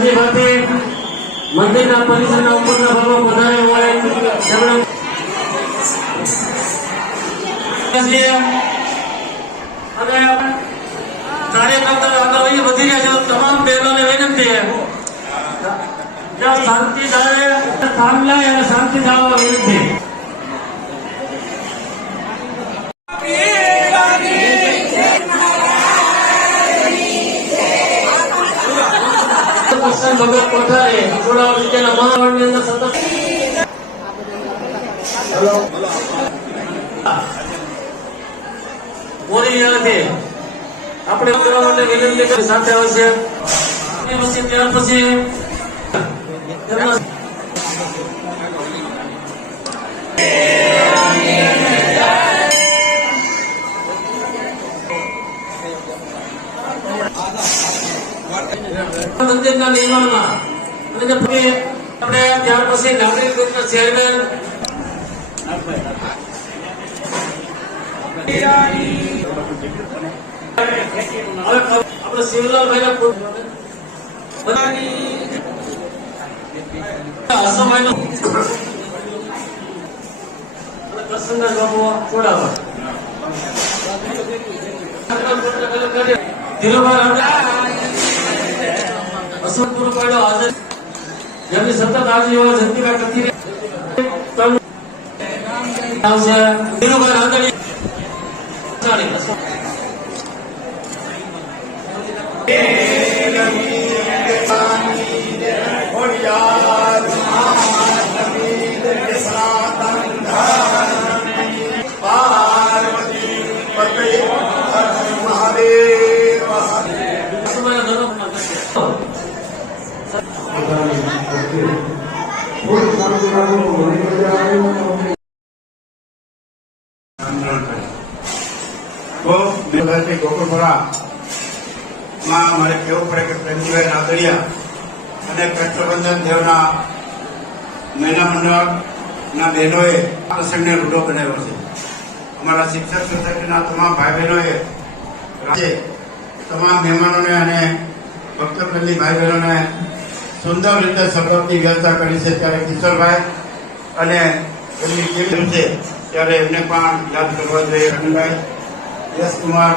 હજીભાથી મંદિરના પરિસરના ઉપરના ભાગમાં વધારે હોય અને કાર્યક્રમ આગળ વધી રહ્યા છે. તમામ બહેનોને વિનંતી છે શાંતિ જાળવે, કામ લાય અને શાંતિ જાળવવા વિનંતી. ભગત કોઠારે જોડાવા વિદ્યાના મહાવણની અંદર સતત બોલી રહ્યા છે. આપણે કરવા માટે વિનંતી કરી સાથે આવશે. ત્યાર પછી મંદિરના નિર્માણમાં આપણે ત્યાર પછી નાગરિક ગ્રુપના ચેરમેન આપણે શિવલાલભાઈ હસમભાઈ પ્રસન્નદાસ બાબુ ચોડાવા પૂરો પાડ્યો હાજર જેમની સતત આજીવન જંતીકા કરતી આવશે. ધીરુભાઈ રાંદડી ગોકુળપુરા માં મારે કહેવું પડે કે પ્રેમજીભાઈ નાદડિયા અને કષ્ટભંજન દેવના મહિલા મંડળના બહેનોએ આ પ્રસંગને રૂડો બનાવ્યો છે. અમારા શિક્ષક સોસાયટીના તમામ ભાઈ બહેનોએ તમામ મહેમાનોને અને ભક્તપ્રેમી ભાઈ બહેનોને સુંદર રીતે સગવડની વ્યવસ્થા કરી છે. ત્યારે કિશોરભાઈ અને એમની ટીમ છે ત્યારે એમને પણ યાદ કરવા જોઈએ. રવિભાઈ, યશકુમાર